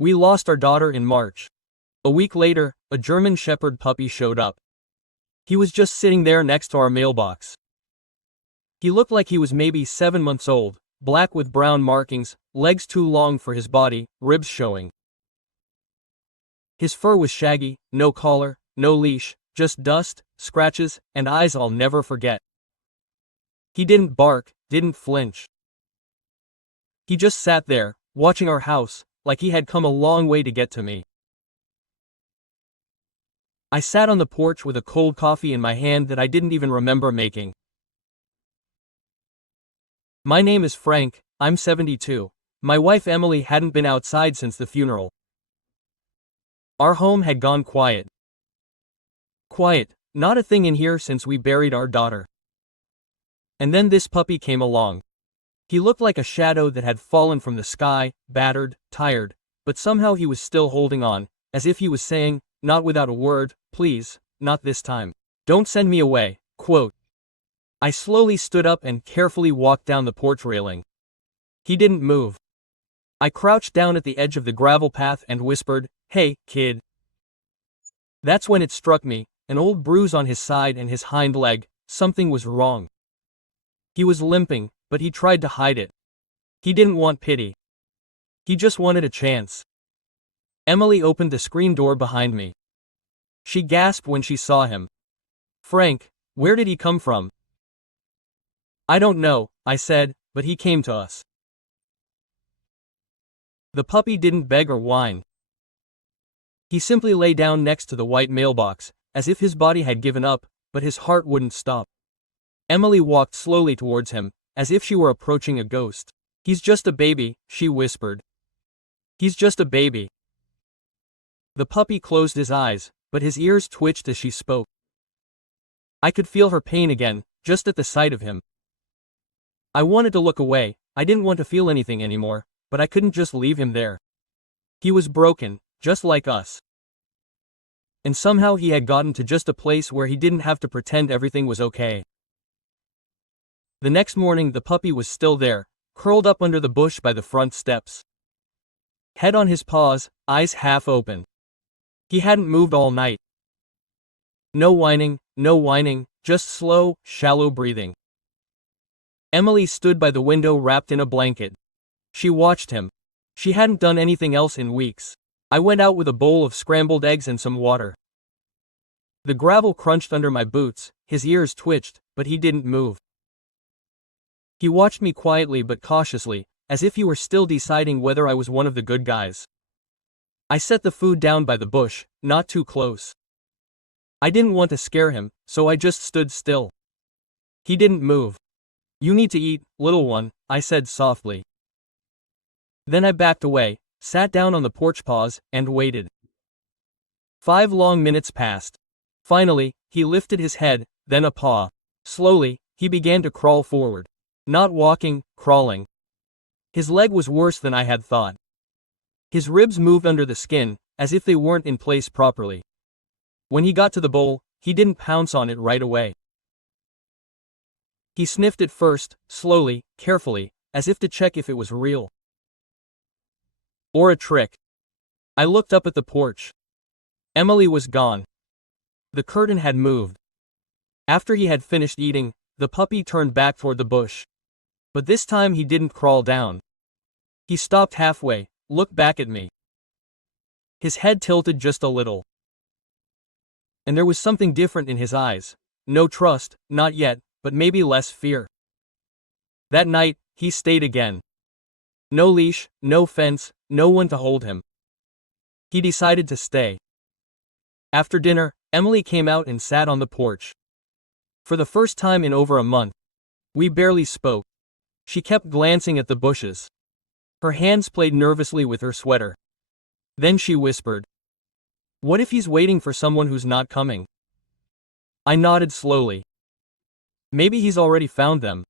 We lost our daughter in March. A week later, a German Shepherd puppy showed up. He was just sitting there next to our mailbox. He looked like he was maybe 7 months old, black with brown markings, legs too long for his body, ribs showing. His fur was shaggy, no collar, no leash, just dust, scratches, and eyes I'll never forget. He didn't bark, didn't flinch. He just sat there, watching our house, like he had come a long way to get to me. I sat on the porch with a cold coffee in my hand that I didn't even remember making. My name is Frank, I'm 72. My wife Emily hadn't been outside since the funeral. Our home had gone quiet. Quiet, not a thing in here since we buried our daughter. And then this puppy came along. He looked like a shadow that had fallen from the sky, battered, tired, but somehow he was still holding on, as if he was saying, not without a word, please, not this time. Don't send me away, quote. I slowly stood up and carefully walked down the porch railing. He didn't move. I crouched down at the edge of the gravel path and whispered, "Hey, kid." That's when it struck me, an old bruise on his side and his hind leg, something was wrong. He was limping, but he tried to hide it. He didn't want pity. He just wanted a chance. Emily opened the screen door behind me. She gasped when she saw him. "Frank, where did he come from?" "I don't know," I said, "but he came to us." The puppy didn't beg or whine. He simply lay down next to the white mailbox, as if his body had given up, but his heart wouldn't stop. Emily walked slowly towards him, as if she were approaching a ghost. "He's just a baby," she whispered. "He's just a baby." The puppy closed his eyes, but his ears twitched as she spoke. I could feel her pain again, just at the sight of him. I wanted to look away, I didn't want to feel anything anymore, but I couldn't just leave him there. He was broken, just like us. And somehow he had gotten to just a place where he didn't have to pretend everything was okay. The next morning the puppy was still there, curled up under the bush by the front steps. Head on his paws, eyes half open. He hadn't moved all night. No whining, just slow, shallow breathing. Emily stood by the window wrapped in a blanket. She watched him. She hadn't done anything else in weeks. I went out with a bowl of scrambled eggs and some water. The gravel crunched under my boots, his ears twitched, but he didn't move. He watched me quietly but cautiously, as if he were still deciding whether I was one of the good guys. I set the food down by the bush, not too close. I didn't want to scare him, so I just stood still. He didn't move. "You need to eat, little one," I said softly. Then I backed away, sat down on the porch paws, and waited. 5 long minutes passed. Finally, he lifted his head, then a paw. Slowly, he began to crawl forward. Not walking, crawling. His leg was worse than I had thought. His ribs moved under the skin, as if they weren't in place properly. When he got to the bowl, he didn't pounce on it right away. He sniffed it first, slowly, carefully, as if to check if it was real. Or a trick. I looked up at the porch. Emily was gone. The curtain had moved. After he had finished eating, the puppy turned back toward the bush. But this time he didn't crawl down. He stopped halfway, looked back at me. His head tilted just a little. And there was something different in his eyes. No trust, not yet, but maybe less fear. That night, he stayed again. No leash, no fence, no one to hold him. He decided to stay. After dinner, Emily came out and sat on the porch. For the first time in over a month. We barely spoke. She kept glancing at the bushes. Her hands played nervously with her sweater. Then she whispered, "What if he's waiting for someone who's not coming?" I nodded slowly. "Maybe he's already found them."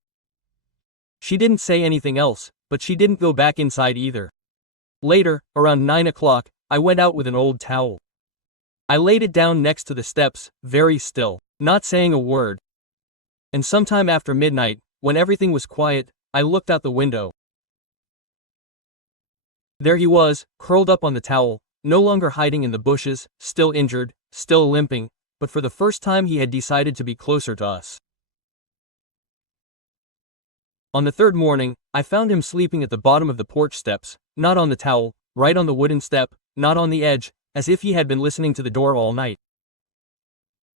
She didn't say anything else, but she didn't go back inside either. Later, around 9 o'clock, I went out with an old towel. I laid it down next to the steps, very still, not saying a word. And sometime after midnight, when everything was quiet, I looked out the window. There he was, curled up on the towel, no longer hiding in the bushes, still injured, still limping, but for the first time he had decided to be closer to us. On the third morning, I found him sleeping at the bottom of the porch steps, not on the towel, right on the wooden step, not on the edge, as if he had been listening to the door all night.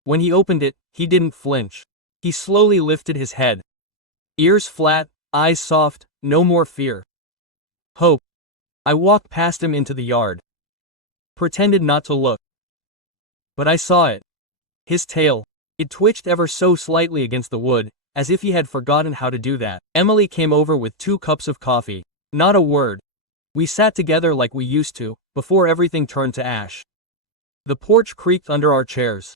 When he opened it, he didn't flinch. He slowly lifted his head. Ears flat, eyes soft, no more fear. Hope. I walked past him into the yard. Pretended not to look. But I saw it. His tail. It twitched ever so slightly against the wood, as if he had forgotten how to do that. Emily came over with 2 cups of coffee. Not a word. We sat together like we used to, before everything turned to ash. The porch creaked under our chairs.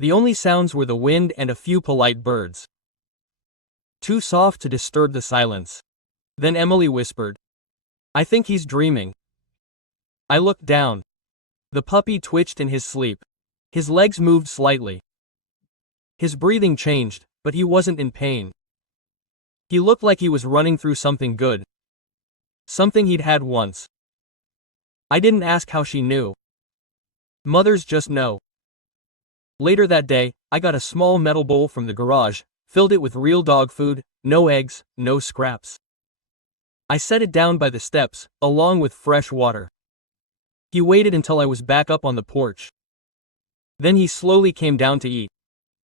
The only sounds were the wind and a few polite birds. Too soft to disturb the silence. Then Emily whispered, "I think he's dreaming." I looked down. The puppy twitched in his sleep. His legs moved slightly. His breathing changed, but he wasn't in pain. He looked like he was running through something good. Something he'd had once. I didn't ask how she knew. Mothers just know. Later that day, I got a small metal bowl from the garage, filled it with real dog food, no eggs, no scraps. I set it down by the steps, along with fresh water. He waited until I was back up on the porch. Then he slowly came down to eat.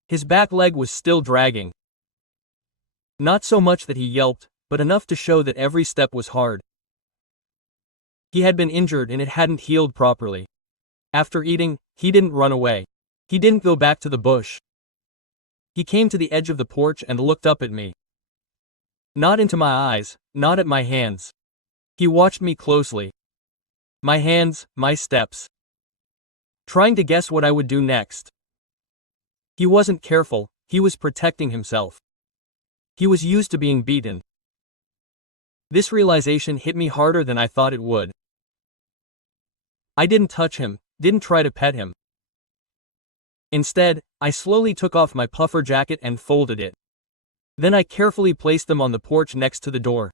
His back leg was still dragging. Not so much that he yelped, but enough to show that every step was hard. He had been injured and it hadn't healed properly. After eating, he didn't run away. He didn't go back to the bush. He came to the edge of the porch and looked up at me. Not into my eyes, not at my hands. He watched me closely. My hands, my steps. Trying to guess what I would do next. He wasn't careful, he was protecting himself. He was used to being beaten. This realization hit me harder than I thought it would. I didn't touch him, didn't try to pet him. Instead, I slowly took off my puffer jacket and folded it. Then I carefully placed them on the porch next to the door.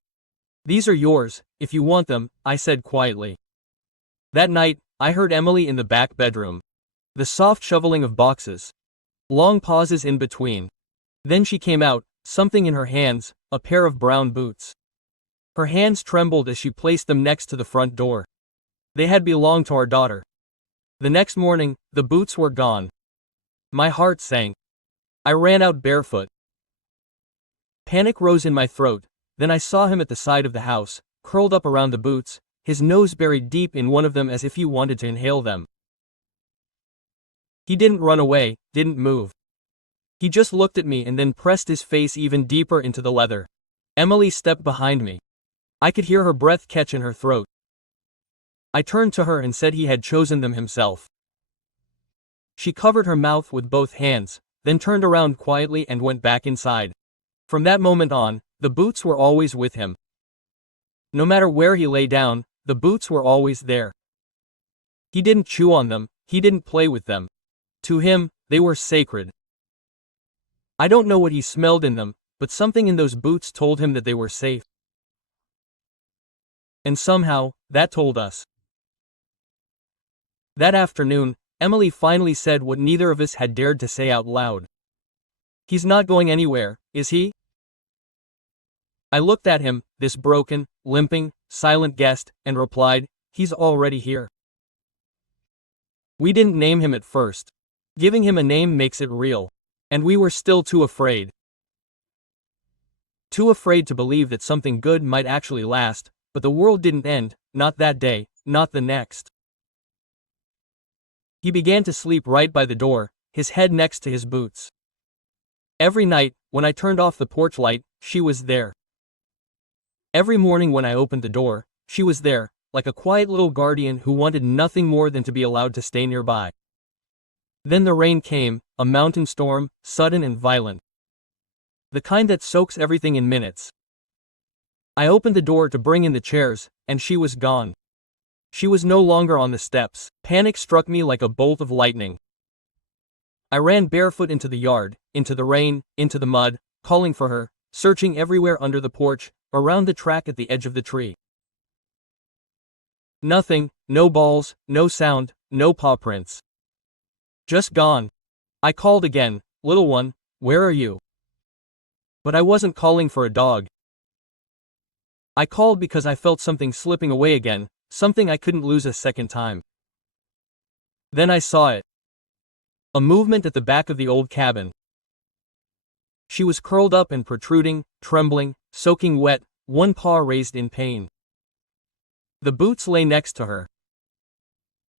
"These are yours, if you want them," I said quietly. That night, I heard Emily in the back bedroom. The soft shoveling of boxes. Long pauses in between. Then she came out, something in her hands, a pair of brown boots. Her hands trembled as she placed them next to the front door. They had belonged to our daughter. The next morning, the boots were gone. My heart sank. I ran out barefoot. Panic rose in my throat, then I saw him at the side of the house, curled up around the boots, his nose buried deep in one of them as if he wanted to inhale them. He didn't run away, didn't move. He just looked at me and then pressed his face even deeper into the leather. Emily stepped behind me. I could hear her breath catch in her throat. I turned to her and said he had chosen them himself. She covered her mouth with both hands, then turned around quietly and went back inside. From that moment on, the boots were always with him. No matter where he lay down, the boots were always there. He didn't chew on them, he didn't play with them. To him, they were sacred. I don't know what he smelled in them, but something in those boots told him that they were safe. And somehow, that told us. That afternoon, Emily finally said what neither of us had dared to say out loud. "He's not going anywhere, is he?" I looked at him, this broken, limping, silent guest, and replied, "He's already here." We didn't name him at first. Giving him a name makes it real. And we were still too afraid. Too afraid to believe that something good might actually last, but the world didn't end, not that day, not the next. He began to sleep right by the door, his head next to his boots. Every night, when I turned off the porch light, she was there. Every morning when I opened the door, she was there, like a quiet little guardian who wanted nothing more than to be allowed to stay nearby. Then the rain came, a mountain storm, sudden and violent. The kind that soaks everything in minutes. I opened the door to bring in the chairs, and she was gone. She was no longer on the steps. Panic struck me like a bolt of lightning. I ran barefoot into the yard, into the rain, into the mud, calling for her, searching everywhere under the porch, around the track at the edge of the tree. Nothing, no balls, no sound, no paw prints. Just gone. I called again, little one, where are you? But I wasn't calling for a dog. I called because I felt something slipping away again, something I couldn't lose a second time. Then I saw it. A movement at the back of the old cabin. She was curled up and protruding, trembling, soaking wet, one paw raised in pain. The boots lay next to her.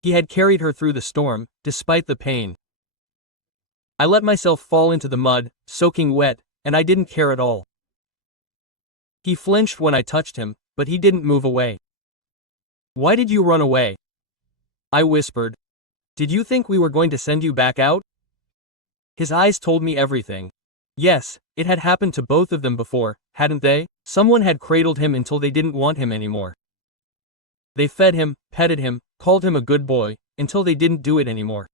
He had carried her through the storm, despite the pain. I let myself fall into the mud, soaking wet, and I didn't care at all. He flinched when I touched him, but he didn't move away. Why did you run away? I whispered. Did you think we were going to send you back out? His eyes told me everything. Yes, it had happened to both of them before, hadn't they? Someone had cradled him until they didn't want him anymore. They fed him, petted him, called him a good boy, until they didn't do it anymore.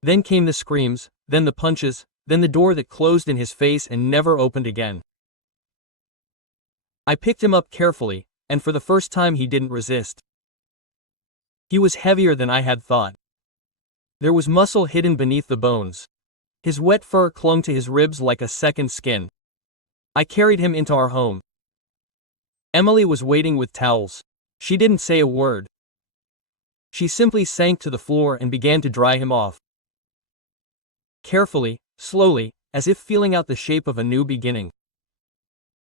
Then came the screams, then the punches, then the door that closed in his face and never opened again. I picked him up carefully, and for the first time he didn't resist. He was heavier than I had thought. There was muscle hidden beneath the bones. His wet fur clung to his ribs like a second skin. I carried him into our home. Emily was waiting with towels. She didn't say a word. She simply sank to the floor and began to dry him off. Carefully, slowly, as if feeling out the shape of a new beginning.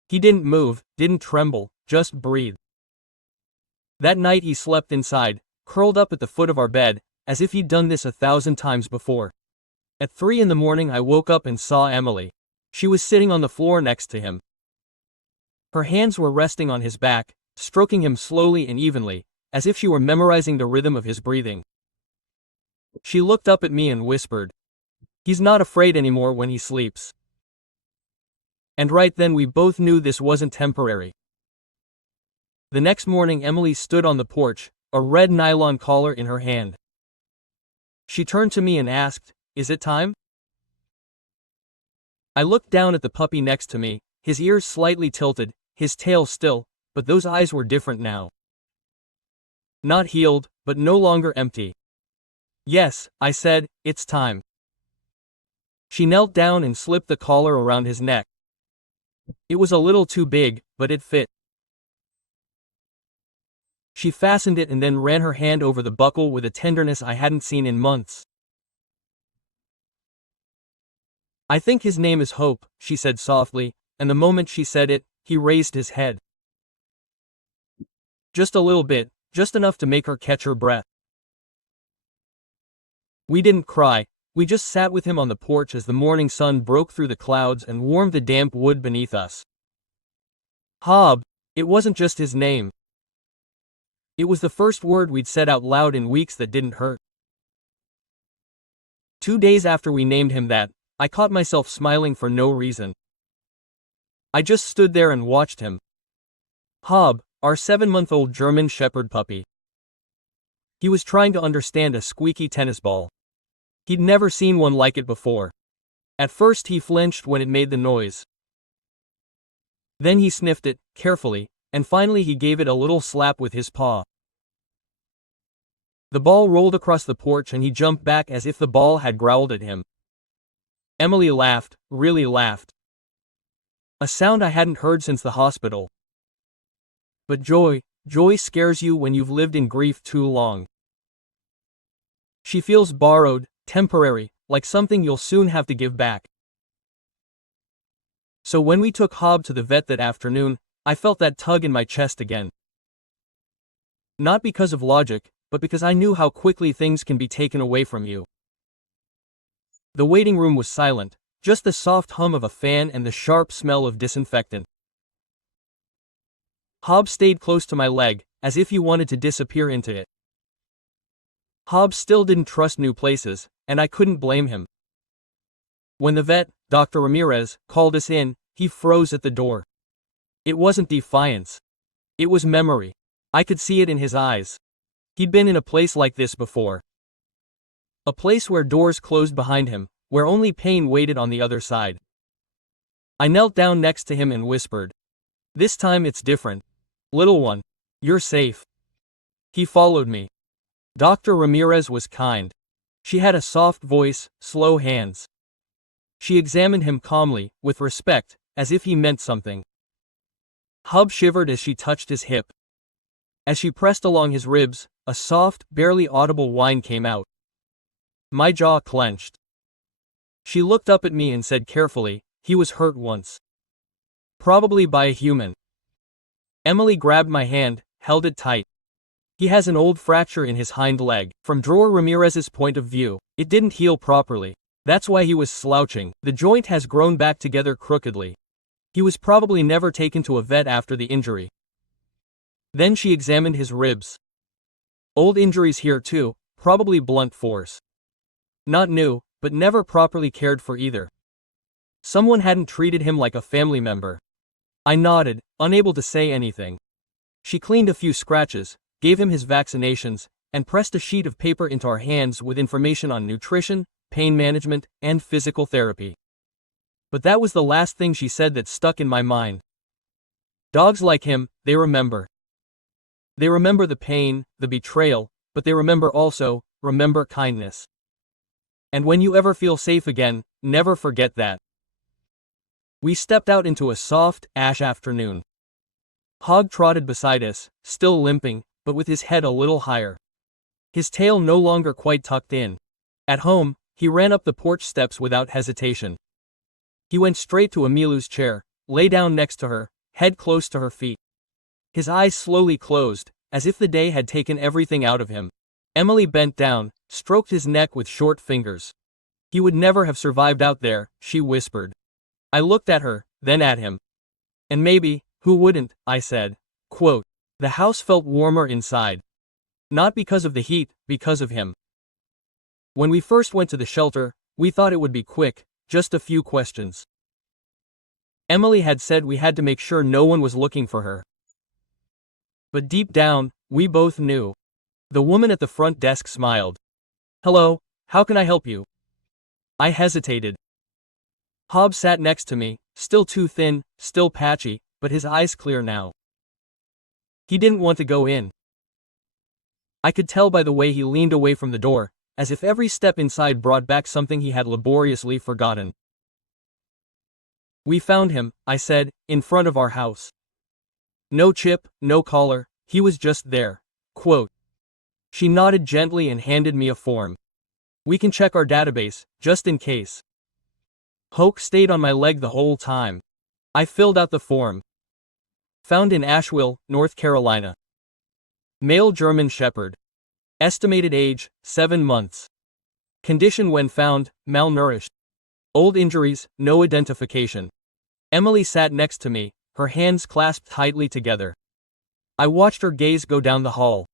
He didn't move, didn't tremble, just breathe. That night he slept inside, curled up at the foot of our bed, as if he'd done this 1,000 times before. At 3 in the morning I woke up and saw Emily. She was sitting on the floor next to him. Her hands were resting on his back, stroking him slowly and evenly, as if she were memorizing the rhythm of his breathing. She looked up at me and whispered, "He's not afraid anymore when he sleeps." And right then we both knew this wasn't temporary. The next morning Emily stood on the porch, a red nylon collar in her hand. She turned to me and asked, "Is it time?" I looked down at the puppy next to me, his ears slightly tilted, his tail still, but those eyes were different now. Not healed, but no longer empty. "Yes," I said, "it's time." She knelt down and slipped the collar around his neck. It was a little too big, but it fit. She fastened it and then ran her hand over the buckle with a tenderness I hadn't seen in months. "I think his name is Hope," she said softly, and the moment she said it, he raised his head. Just a little bit, just enough to make her catch her breath. We didn't cry, we just sat with him on the porch as the morning sun broke through the clouds and warmed the damp wood beneath us. Hob, it wasn't just his name. It was the first word we'd said out loud in weeks that didn't hurt. 2 days after we named him that, I caught myself smiling for no reason. I just stood there and watched him. Hob, our 7-month-old German Shepherd puppy. He was trying to understand a squeaky tennis ball. He'd never seen one like it before. At first he flinched when it made the noise. Then he sniffed it, carefully, and finally he gave it a little slap with his paw. The ball rolled across the porch and he jumped back as if the ball had growled at him. Emily laughed, really laughed. A sound I hadn't heard since the hospital. But joy scares you when you've lived in grief too long. She feels borrowed, temporary, like something you'll soon have to give back. So when we took Hob to the vet that afternoon, I felt that tug in my chest again. Not because of logic, but because I knew how quickly things can be taken away from you. The waiting room was silent, just the soft hum of a fan and the sharp smell of disinfectant. Hob stayed close to my leg, as if he wanted to disappear into it. Hob still didn't trust new places, and I couldn't blame him. When the vet, Dr. Ramirez, called us in, he froze at the door. It wasn't defiance. It was memory. I could see it in his eyes. He'd been in a place like this before. A place where doors closed behind him, where only pain waited on the other side. I knelt down next to him and whispered, "This time it's different. Little one." You're safe. He followed me. Dr. Ramirez was kind. She had a soft voice, slow hands. She examined him calmly, with respect, as if he meant something. Hub shivered as she touched his hip. As she pressed along his ribs, a soft, barely audible whine came out. My jaw clenched. She looked up at me and said carefully, "He was hurt once. Probably by a human." Emily grabbed my hand, held it tight. "He has an old fracture in his hind leg. From Dr. Ramirez's point of view, it didn't heal properly. That's why he was slouching. The joint has grown back together crookedly. He was probably never taken to a vet after the injury." Then she examined his ribs. Old injuries here too, probably blunt force. Not new, but never properly cared for either. Someone hadn't treated him like a family member. I nodded, unable to say anything. She cleaned a few scratches, gave him his vaccinations, and pressed a sheet of paper into our hands with information on nutrition, pain management, and physical therapy. But that was the last thing she said that stuck in my mind. Dogs like him, they remember. They remember the pain, the betrayal, but they remember kindness. And when you ever feel safe again, never forget that. We stepped out into a soft, ash afternoon. Hog trotted beside us, still limping, but with his head a little higher. His tail no longer quite tucked in. At home, he ran up the porch steps without hesitation. He went straight to Emilu's chair, lay down next to her, head close to her feet. His eyes slowly closed, as if the day had taken everything out of him. Emily bent down, stroked his neck with short fingers. "He would never have survived out there," she whispered. I looked at her, then at him. "And maybe, who wouldn't," I said. Quote, "The house felt warmer inside. Not because of the heat, because of him." When we first went to the shelter, we thought it would be quick, just a few questions. Emily had said we had to make sure no one was looking for her. But deep down, we both knew. The woman at the front desk smiled. "Hello, how can I help you?" I hesitated. Hob sat next to me, still too thin, still patchy, but his eyes clear now. He didn't want to go in. I could tell by the way he leaned away from the door, as if every step inside brought back something he had laboriously forgotten. "We found him," I said, "in front of our house. No chip, no collar, he was just there." Quote. She nodded gently and handed me a form. "We can check our database, just in case." Hoke stayed on my leg the whole time. I filled out the form. Found in Asheville, North Carolina. Male German Shepherd. Estimated age, 7 months. Condition when found, malnourished. Old injuries, no identification. Emily sat next to me, her hands clasped tightly together. I watched her gaze go down the hall.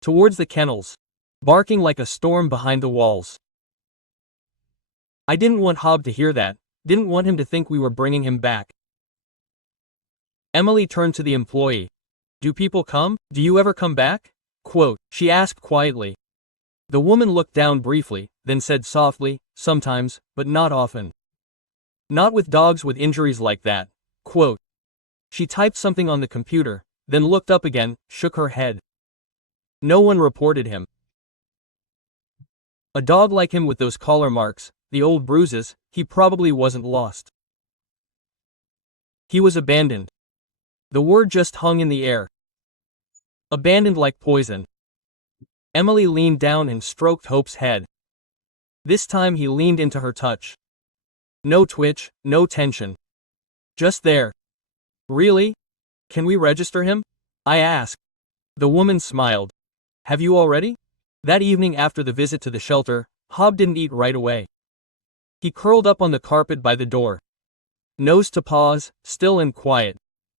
Towards the kennels. Barking like a storm behind the walls. I didn't want Hob to hear that, didn't want him to think we were bringing him back. Emily turned to the employee. "Do people come? Do you ever come back?" Quote, she asked quietly. The woman looked down briefly, then said softly, "Sometimes, but not often. Not with dogs with injuries like that." Quote. She typed something on the computer, then looked up again, shook her head. No one reported him. A dog like him with those collar marks, the old bruises, he probably wasn't lost. He was abandoned. The word just hung in the air. Abandoned like poison. Emily leaned down and stroked Hope's head. This time he leaned into her touch. No twitch, no tension. Just there. "Really? Can we register him?" I asked. The woman smiled. "Have you already?" That evening after the visit to the shelter, Hob didn't eat right away. He curled up on the carpet by the door. Nose to paws, still and quiet.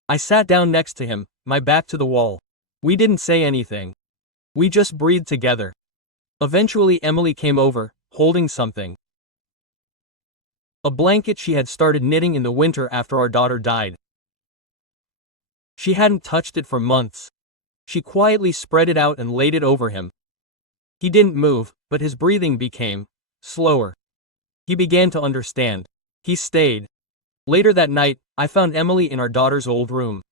I sat down next to him, my back to the wall. We didn't say anything. We just breathed together. Eventually Emily came over, holding something. A blanket she had started knitting in the winter after our daughter died. She hadn't touched it for months. She quietly spread it out and laid it over him. He didn't move, but his breathing became slower. He began to understand. He stayed. Later that night, I found Emily in our daughter's old room.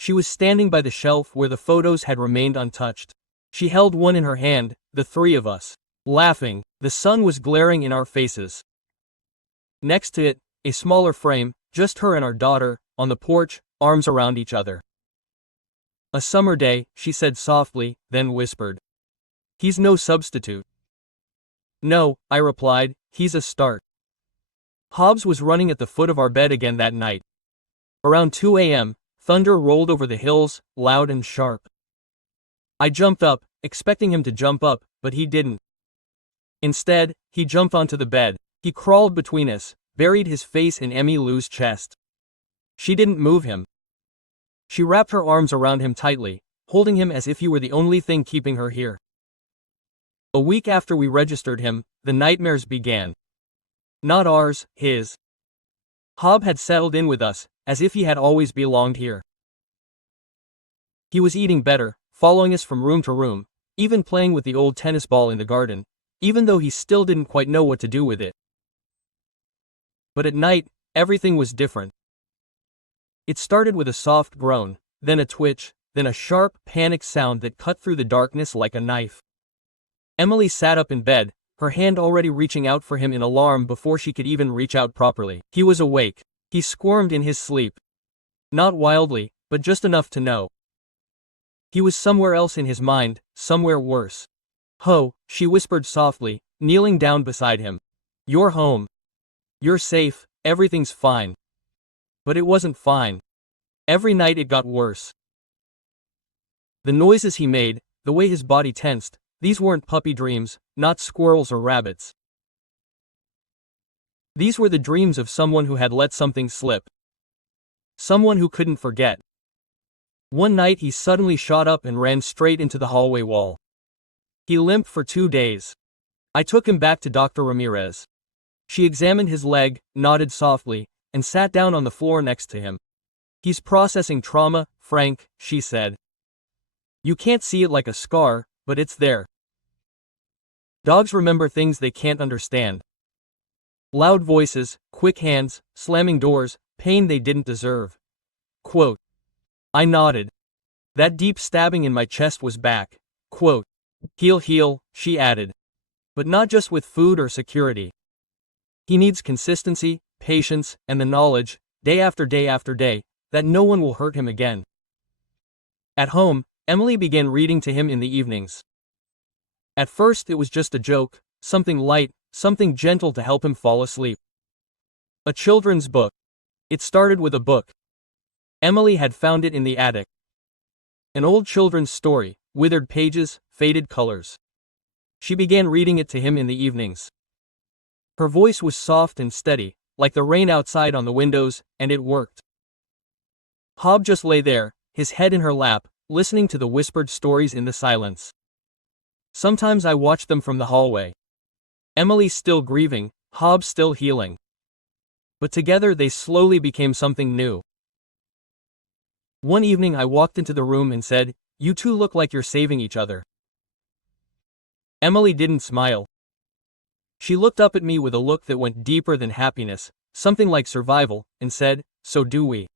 She was standing by the shelf where the photos had remained untouched. She held one in her hand, the three of us, laughing. The sun was glaring in our faces. Next to it, a smaller frame, just her and our daughter, on the porch, arms around each other. A summer day, she said softly, then whispered. He's no substitute. No, I replied, he's a start. Hobbs was running at the foot of our bed again that night. Around 2 a.m., thunder rolled over the hills, loud and sharp. I jumped up, expecting him to jump up, but he didn't. Instead, he jumped onto the bed. He crawled between us, buried his face in Emmy Lou's chest. She didn't move him. She wrapped her arms around him tightly, holding him as if he were the only thing keeping her here. A week after we registered him, the nightmares began. Not ours, his. Hob had settled in with us, as if he had always belonged here. He was eating better, following us from room to room, even playing with the old tennis ball in the garden, even though he still didn't quite know what to do with it. But at night, everything was different. It started with a soft groan, then a twitch, then a sharp, panicked sound that cut through the darkness like a knife. Emily sat up in bed, her hand already reaching out for him in alarm before she could even reach out properly. He was awake. He squirmed in his sleep. Not wildly, but just enough to know. He was somewhere else in his mind, somewhere worse. Ho, she whispered softly, kneeling down beside him. You're home. You're safe, everything's fine. But it wasn't fine. Every night it got worse. The noises he made, the way his body tensed, these weren't puppy dreams, not squirrels or rabbits. These were the dreams of someone who had let something slip. Someone who couldn't forget. One night he suddenly shot up and ran straight into the hallway wall. He limped for 2 days. I took him back to Dr. Ramirez. She examined his leg, nodded softly, and sat down on the floor next to him. He's processing trauma, Frank, she said. You can't see it like a scar, but it's there. Dogs remember things they can't understand. Loud voices, quick hands, slamming doors, pain they didn't deserve. Quote. I nodded. That deep stabbing in my chest was back. Quote. Heal, she added. But not just with food or security. He needs consistency, patience, and the knowledge, day after day after day, that no one will hurt him again. At home, Emily began reading to him in the evenings. At first it was just a joke, something light, something gentle to help him fall asleep. A children's book. It started with a book. Emily had found it in the attic. An old children's story, withered pages, faded colors. She began reading it to him in the evenings. Her voice was soft and steady, like the rain outside on the windows, and it worked. Hob just lay there, his head in her lap, listening to the whispered stories in the silence. Sometimes I watched them from the hallway. Emily still grieving, Hob still healing. But together they slowly became something new. One evening I walked into the room and said, You two look like you're saving each other. Emily didn't smile. She looked up at me with a look that went deeper than happiness, something like survival, and said, So do we.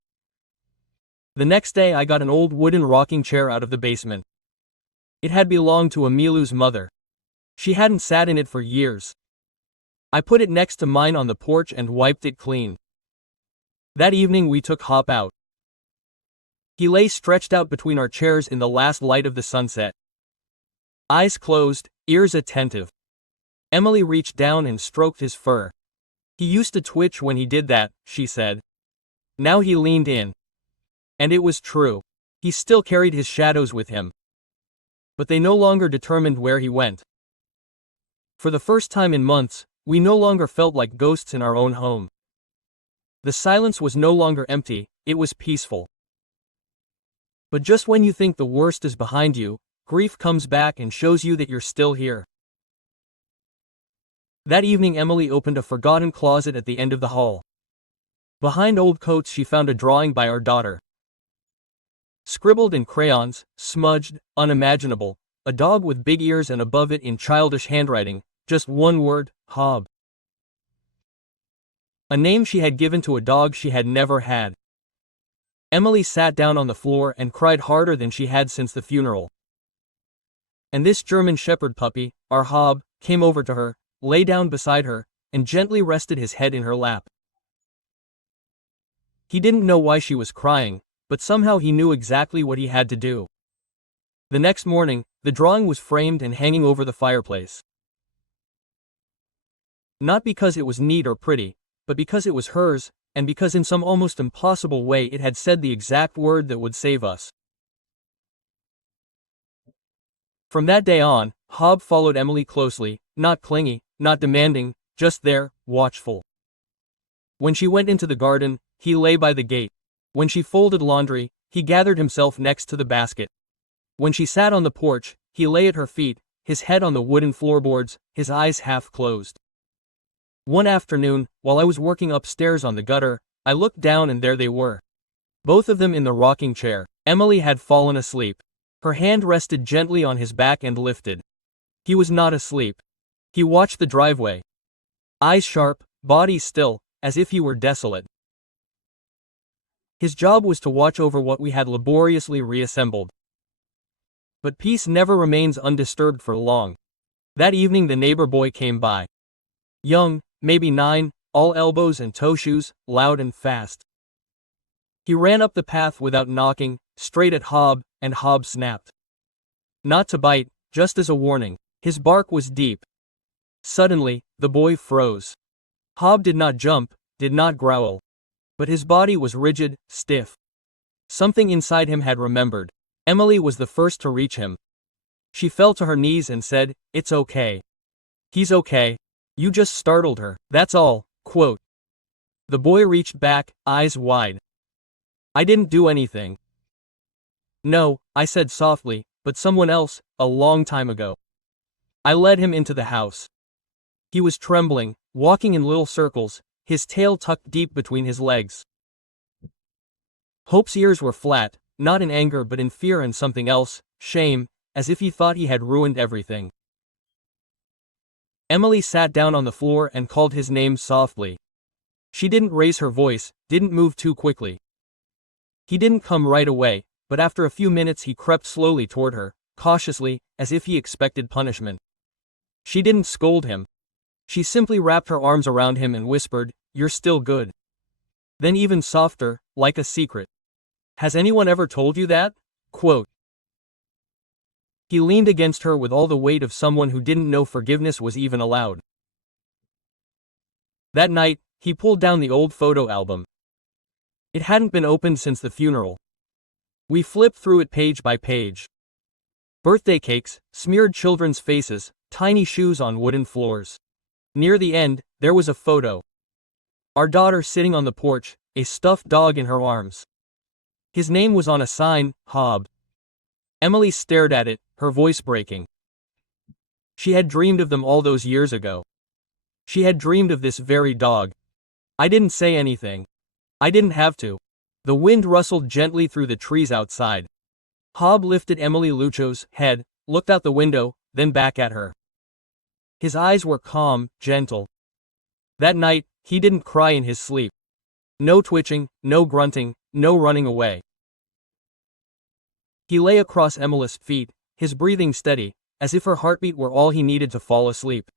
The next day I got an old wooden rocking chair out of the basement. It had belonged to Emilu's mother. She hadn't sat in it for years. I put it next to mine on the porch and wiped it clean. That evening we took Hop out. He lay stretched out between our chairs in the last light of the sunset. Eyes closed, ears attentive. Emily reached down and stroked his fur. He used to twitch when he did that, she said. Now he leaned in. And it was true. He still carried his shadows with him. But they no longer determined where he went. For the first time in months, we no longer felt like ghosts in our own home. The silence was no longer empty, it was peaceful. But just when you think the worst is behind you, grief comes back and shows you that you're still here. That evening Emily opened a forgotten closet at the end of the hall. Behind old coats she found a drawing by our daughter. Scribbled in crayons, smudged, unimaginable, a dog with big ears and above it in childish handwriting, just one word, Hob. A name she had given to a dog she had never had. Emily sat down on the floor and cried harder than she had since the funeral. And this German Shepherd puppy, our Hob, came over to her, lay down beside her, and gently rested his head in her lap. He didn't know why she was crying, but somehow he knew exactly what he had to do. The next morning, the drawing was framed and hanging over the fireplace. Not because it was neat or pretty, but because it was hers, and because in some almost impossible way it had said the exact word that would save us. From that day on, Hob followed Emily closely, not clingy, not demanding, just there, watchful. When she went into the garden, he lay by the gate. When she folded laundry, he gathered himself next to the basket. When she sat on the porch, he lay at her feet, his head on the wooden floorboards, his eyes half closed. One afternoon, while I was working upstairs on the gutter, I looked down and there they were. Both of them in the rocking chair. Emily had fallen asleep. Her hand rested gently on his back and lifted. He was not asleep. He watched the driveway. Eyes sharp, body still, as if he were desolate. His job was to watch over what we had laboriously reassembled. But peace never remains undisturbed for long. That evening the neighbor boy came by. Young, maybe 9, all elbows and toe shoes, loud and fast. He ran up the path without knocking, straight at Hob, and Hob snapped. Not to bite, just as a warning. His bark was deep. Suddenly, the boy froze. Hob did not jump, did not growl. But his body was rigid, stiff. Something inside him had remembered. Emily was the first to reach him. She fell to her knees and said, "It's okay. He's okay. You just startled her, that's all." Quote. The boy reached back, eyes wide. "I didn't do anything." "No," I said softly, "but someone else, a long time ago." I led him into the house. He was trembling, walking in little circles, his tail tucked deep between his legs. Hope's ears were flat, not in anger but in fear and something else, shame, as if he thought he had ruined everything. Emily sat down on the floor and called his name softly. She didn't raise her voice, didn't move too quickly. He didn't come right away, but after a few minutes he crept slowly toward her, cautiously, as if he expected punishment. She didn't scold him. She simply wrapped her arms around him and whispered, "You're still good." Then even softer, like a secret. "Has anyone ever told you that?" Quote. He leaned against her with all the weight of someone who didn't know forgiveness was even allowed. That night, he pulled down the old photo album. It hadn't been opened since the funeral. We flipped through it page by page. Birthday cakes, smeared children's faces, tiny shoes on wooden floors. Near the end, there was a photo. Our daughter sitting on the porch, a stuffed dog in her arms. His name was on a sign, Hob. Emily stared at it, her voice breaking. She had dreamed of them all those years ago. She had dreamed of this very dog. I didn't say anything. I didn't have to. The wind rustled gently through the trees outside. Hob lifted Emily Lucho's head, looked out the window, then back at her. His eyes were calm, gentle. That night, he didn't cry in his sleep. No twitching, no grunting, no running away. He lay across Emily's feet, his breathing steady, as if her heartbeat were all he needed to fall asleep.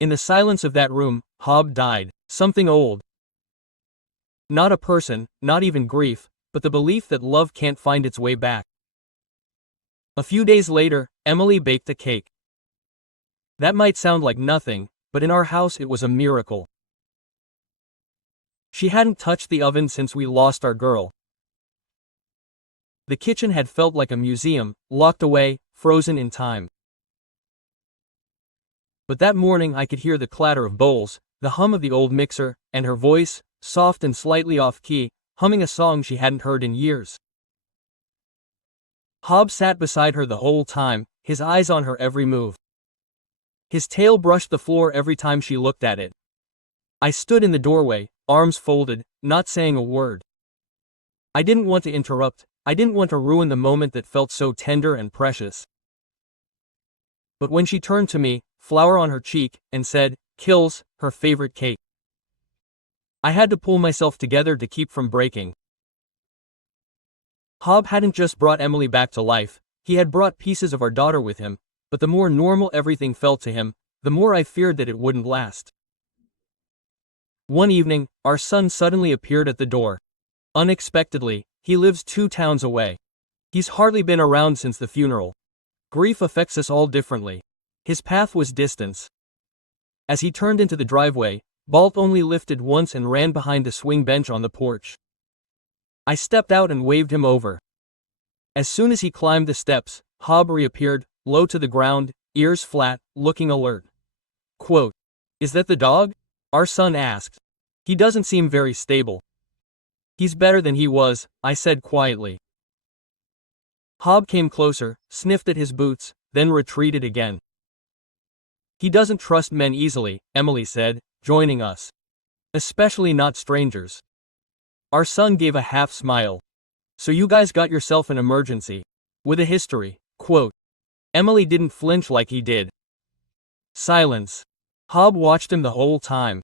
In the silence of that room, Hob died, something old. Not a person, not even grief, but the belief that love can't find its way back. A few days later, Emily baked a cake. That might sound like nothing, but in our house it was a miracle. She hadn't touched the oven since we lost our girl. The kitchen had felt like a museum, locked away, frozen in time. But that morning I could hear the clatter of bowls, the hum of the old mixer, and her voice, soft and slightly off-key, humming a song she hadn't heard in years. Hob sat beside her the whole time, his eyes on her every move. His tail brushed the floor every time she looked at it. I stood in the doorway, arms folded, not saying a word. I didn't want to interrupt, I didn't want to ruin the moment that felt so tender and precious. But when she turned to me, flower on her cheek, and said, "Kills," her favorite cake, I had to pull myself together to keep from breaking. Hob hadn't just brought Emily back to life, he had brought pieces of our daughter with him, but the more normal everything felt to him, the more I feared that it wouldn't last. One evening, our son suddenly appeared at the door. Unexpectedly, he lives 2 towns away. He's hardly been around since the funeral. Grief affects us all differently. His path was distance. As he turned into the driveway, Bolt only lifted once and ran behind the swing bench on the porch. I stepped out and waved him over. As soon as he climbed the steps, Hob reappeared, low to the ground, ears flat, looking alert. Quote, "Is that the dog?" our son asked. "He doesn't seem very stable." "He's better than he was," I said quietly. Hob came closer, sniffed at his boots, then retreated again. "He doesn't trust men easily," Emily said, joining us. "Especially not strangers." Our son gave a half smile. "So you guys got yourself an emergency. With a history." Quote. Emily didn't flinch like he did. Silence. Hob watched him the whole time.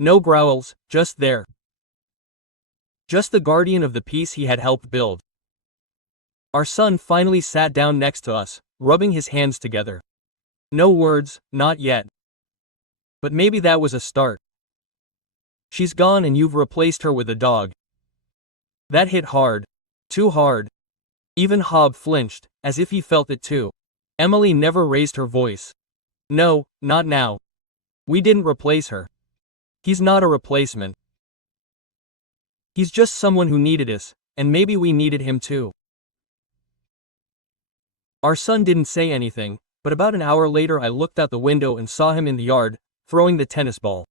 No growls, just there. Just the guardian of the peace he had helped build. Our son finally sat down next to us, rubbing his hands together. No words, not yet. But maybe that was a start. "She's gone and you've replaced her with a dog." That hit hard. Too hard. Even Hob flinched, as if he felt it too. Emily never raised her voice. "No, not now. We didn't replace her. He's not a replacement. He's just someone who needed us, and maybe we needed him too." Our son didn't say anything, but about an hour later I looked out the window and saw him in the yard, throwing the tennis ball.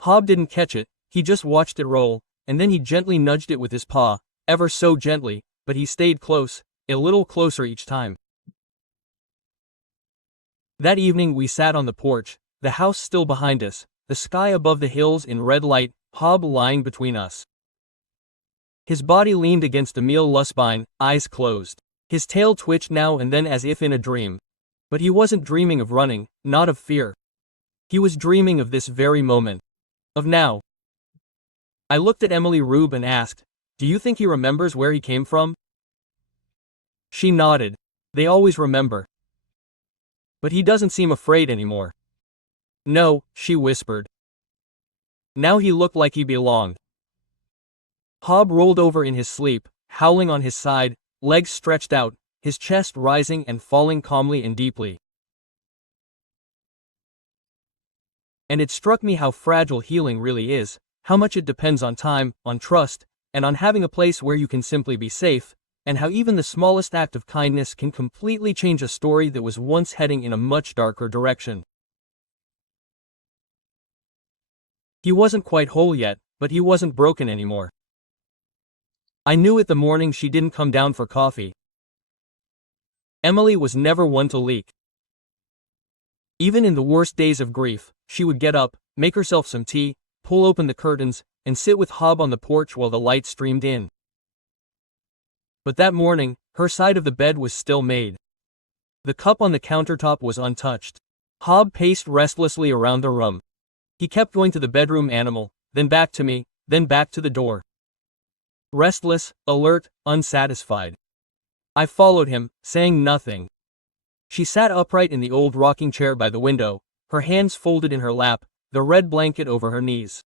Hob didn't catch it, he just watched it roll, and then he gently nudged it with his paw, ever so gently, but he stayed close, a little closer each time. That evening we sat on the porch, the house still behind us, the sky above the hills in red light, Hob lying between us. His body leaned against Emil Lusbine, eyes closed. His tail twitched now and then as if in a dream. But he wasn't dreaming of running, not of fear. He was dreaming of this very moment. Of now. I looked at Emily Rube and asked, "Do you think he remembers where he came from?" She nodded. "They always remember. But he doesn't seem afraid anymore." "No," she whispered. Now he looked like he belonged. Hob rolled over in his sleep, howling on his side, legs stretched out, his chest rising and falling calmly and deeply. And it struck me how fragile healing really is, how much it depends on time, on trust, and on having a place where you can simply be safe, and how even the smallest act of kindness can completely change a story that was once heading in a much darker direction. He wasn't quite whole yet, but he wasn't broken anymore. I knew it the morning she didn't come down for coffee. Emily was never one to leak. Even in the worst days of grief, she would get up, make herself some tea, pull open the curtains, and sit with Hob on the porch while the light streamed in. But that morning, her side of the bed was still made. The cup on the countertop was untouched. Hob paced restlessly around the room. He kept going to the bedroom animal, then back to me, then back to the door. Restless, alert, unsatisfied. I followed him, saying nothing. She sat upright in the old rocking chair by the window, her hands folded in her lap, the red blanket over her knees.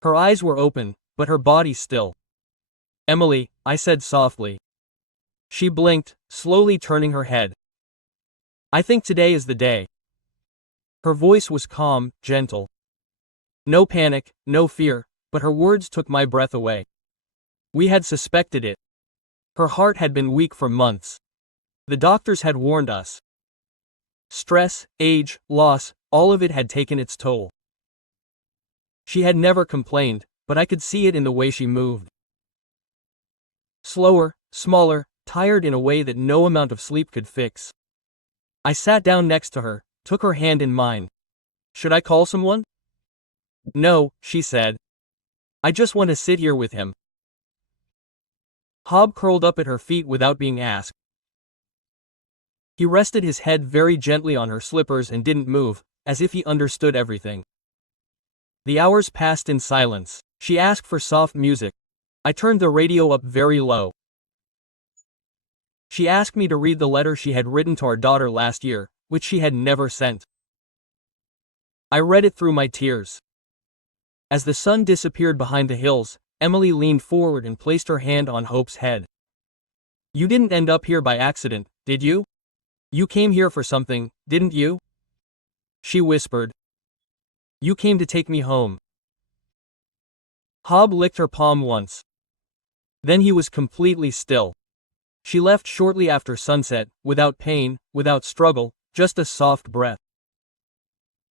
Her eyes were open, but her body still. "Emily," I said softly. She blinked, slowly turning her head. "I think today is the day." Her voice was calm, gentle. No panic, no fear, but her words took my breath away. We had suspected it. Her heart had been weak for months. The doctors had warned us. Stress, age, loss, all of it had taken its toll. She had never complained, but I could see it in the way she moved. Slower, smaller, tired in a way that no amount of sleep could fix. I sat down next to her, took her hand in mine. "Should I call someone?" "No," she said. "I just want to sit here with him." Hob curled up at her feet without being asked. He rested his head very gently on her slippers and didn't move, as if he understood everything. The hours passed in silence. She asked for soft music, I turned the radio up very low. She asked me to read the letter she had written to our daughter last year, which she had never sent. I read it through my tears. As the sun disappeared behind the hills, Emily leaned forward and placed her hand on Hope's head. "You didn't end up here by accident, did you? You came here for something, didn't you?" She whispered. "You came to take me home." Hob licked her palm once. Then he was completely still. She left shortly after sunset, without pain, without struggle, just a soft breath.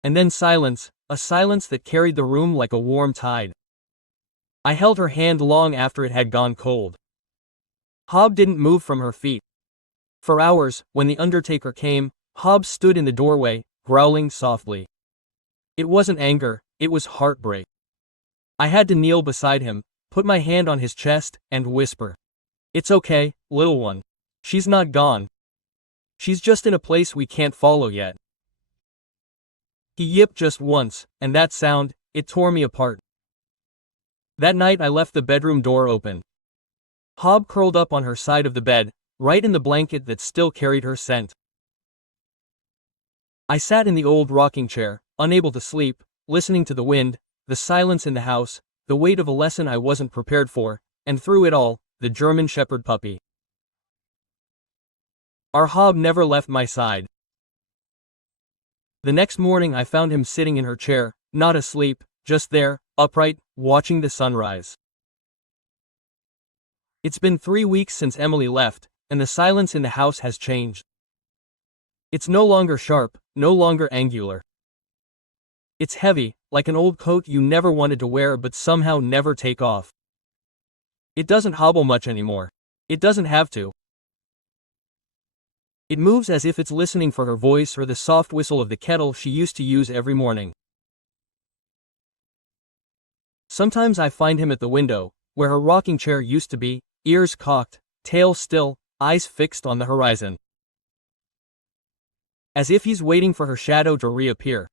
And then silence, a silence that carried the room like a warm tide. I held her hand long after it had gone cold. Hob didn't move from her feet. For hours, when the undertaker came, Hob stood in the doorway, growling softly. It wasn't anger, it was heartbreak. I had to kneel beside him, put my hand on his chest, and whisper, "It's okay, little one. She's not gone. She's just in a place we can't follow yet." He yipped just once, and that sound, it tore me apart. That night I left the bedroom door open. Hob curled up on her side of the bed, right in the blanket that still carried her scent. I sat in the old rocking chair, unable to sleep, listening to the wind, the silence in the house, the weight of a lesson I wasn't prepared for, and through it all, the German Shepherd puppy. Our Hob never left my side. The next morning I found him sitting in her chair, not asleep, just there, upright, watching the sunrise. It's been 3 weeks since Emily left, and the silence in the house has changed. It's no longer sharp, no longer angular. It's heavy, like an old coat you never wanted to wear but somehow never take off. It doesn't hobble much anymore. It doesn't have to. It moves as if it's listening for her voice or the soft whistle of the kettle she used to use every morning. Sometimes I find him at the window, where her rocking chair used to be, ears cocked, tail still, eyes fixed on the horizon. As if he's waiting for her shadow to reappear.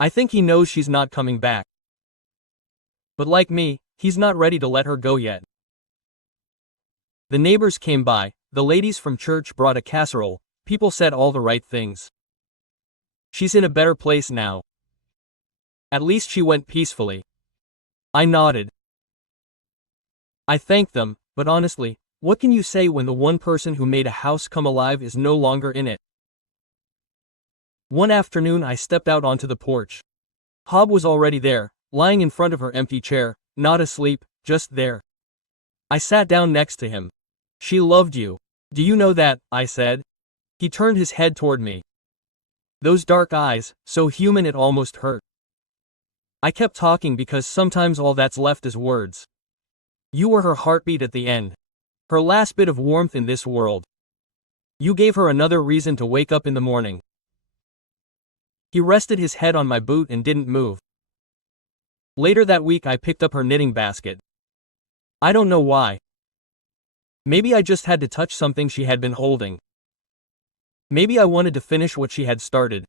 I think he knows she's not coming back. But like me, he's not ready to let her go yet. The neighbors came by, the ladies from church brought a casserole, people said all the right things. She's in a better place now. At least she went peacefully. I nodded. I thanked them, but honestly, what can you say when the one person who made a house come alive is no longer in it? One afternoon I stepped out onto the porch. Hob was already there, lying in front of her empty chair, not asleep, just there. I sat down next to him. "She loved you. Do you know that?" I said. He turned his head toward me. Those dark eyes, so human it almost hurt. I kept talking because sometimes all that's left is words. "You were her heartbeat at the end. Her last bit of warmth in this world. You gave her another reason to wake up in the morning." He rested his head on my boot and didn't move. Later that week I picked up her knitting basket. I don't know why. Maybe I just had to touch something she had been holding. Maybe I wanted to finish what she had started.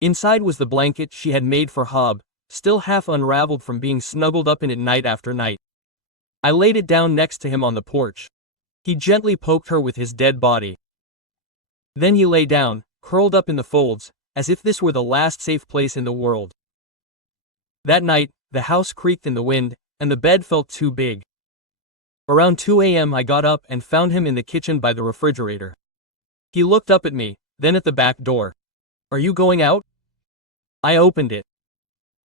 Inside was the blanket she had made for Hob, still half unraveled from being snuggled up in it night after night. I laid it down next to him on the porch. He gently poked her with his dead body. Then he lay down, curled up in the folds, as if this were the last safe place in the world. That night, the house creaked in the wind, and the bed felt too big. Around 2 a.m. I got up and found him in the kitchen by the refrigerator. He looked up at me, then at the back door. "Are you going out?" I opened it.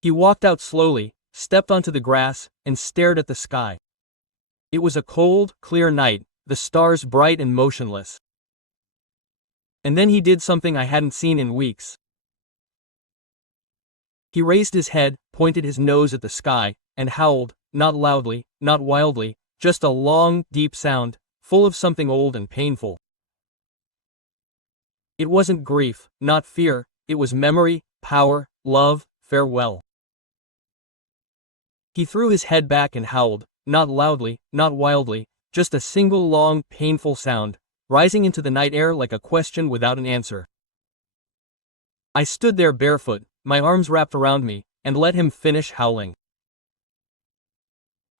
He walked out slowly, stepped onto the grass, and stared at the sky. It was a cold, clear night, the stars bright and motionless. And then he did something I hadn't seen in weeks. He raised his head, pointed his nose at the sky, and howled, not loudly, not wildly, just a long, deep sound, full of something old and painful. It wasn't grief, not fear, it was memory, power, love, farewell. He threw his head back and howled, not loudly, not wildly, just a single long, painful sound, rising into the night air like a question without an answer. I stood there barefoot, my arms wrapped around me, and let him finish howling.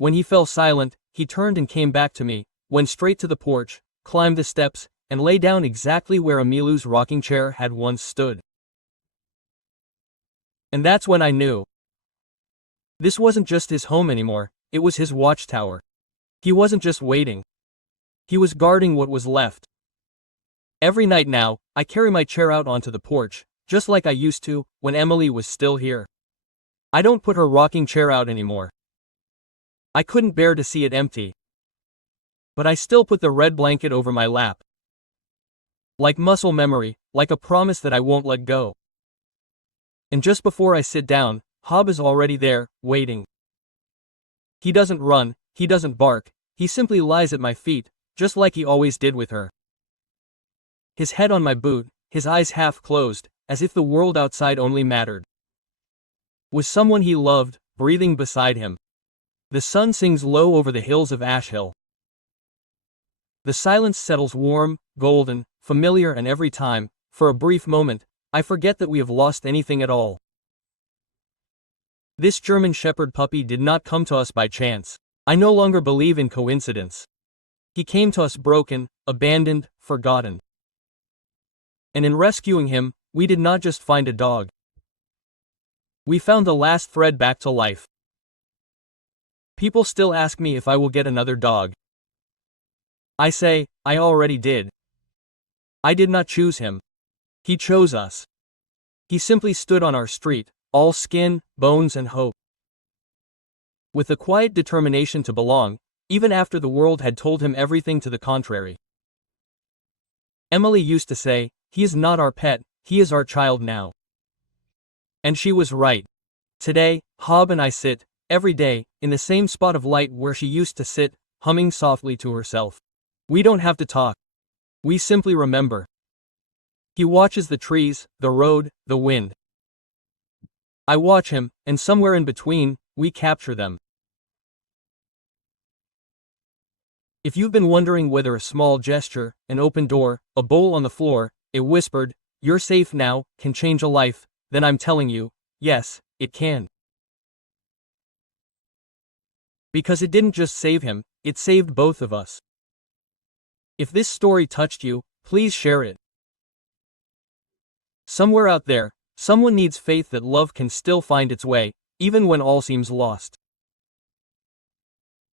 When he fell silent, he turned and came back to me, went straight to the porch, climbed the steps, and lay down exactly where Emilu's rocking chair had once stood. And that's when I knew. This wasn't just his home anymore, it was his watchtower. He wasn't just waiting. He was guarding what was left. Every night now, I carry my chair out onto the porch, just like I used to, when Emily was still here. I don't put her rocking chair out anymore. I couldn't bear to see it empty. But I still put the red blanket over my lap. Like muscle memory, like a promise that I won't let go. And just before I sit down, Hob is already there, waiting. He doesn't run, he doesn't bark, he simply lies at my feet, just like he always did with her. His head on my boot, his eyes half closed, as if the world outside only mattered. Was someone he loved, breathing beside him. The sun sings low over the hills of Ash Hill. The silence settles warm, golden, familiar, and every time, for a brief moment, I forget that we have lost anything at all. This German Shepherd puppy did not come to us by chance. I no longer believe in coincidence. He came to us broken, abandoned, forgotten. And in rescuing him, we did not just find a dog. We found the last thread back to life. People still ask me if I will get another dog. I say, I already did. I did not choose him. He chose us. He simply stood on our street, all skin, bones, and hope. With the quiet determination to belong, even after the world had told him everything to the contrary. Emily used to say, "He is not our pet, he is our child now." And she was right. Today, Hob and I sit, every day, in the same spot of light where she used to sit, humming softly to herself. We don't have to talk. We simply remember. He watches the trees, the road, the wind. I watch him, and somewhere in between, we capture them. If you've been wondering whether a small gesture, an open door, a bowl on the floor, a whispered, "You're safe now," can change a life, then I'm telling you, yes, it can. Because it didn't just save him, it saved both of us. If this story touched you, please share it. Somewhere out there, someone needs faith that love can still find its way, even when all seems lost.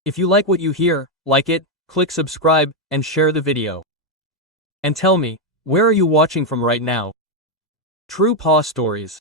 If you like what you hear, like it, click subscribe, and share the video. And tell me, where are you watching from right now? True Paw Stories.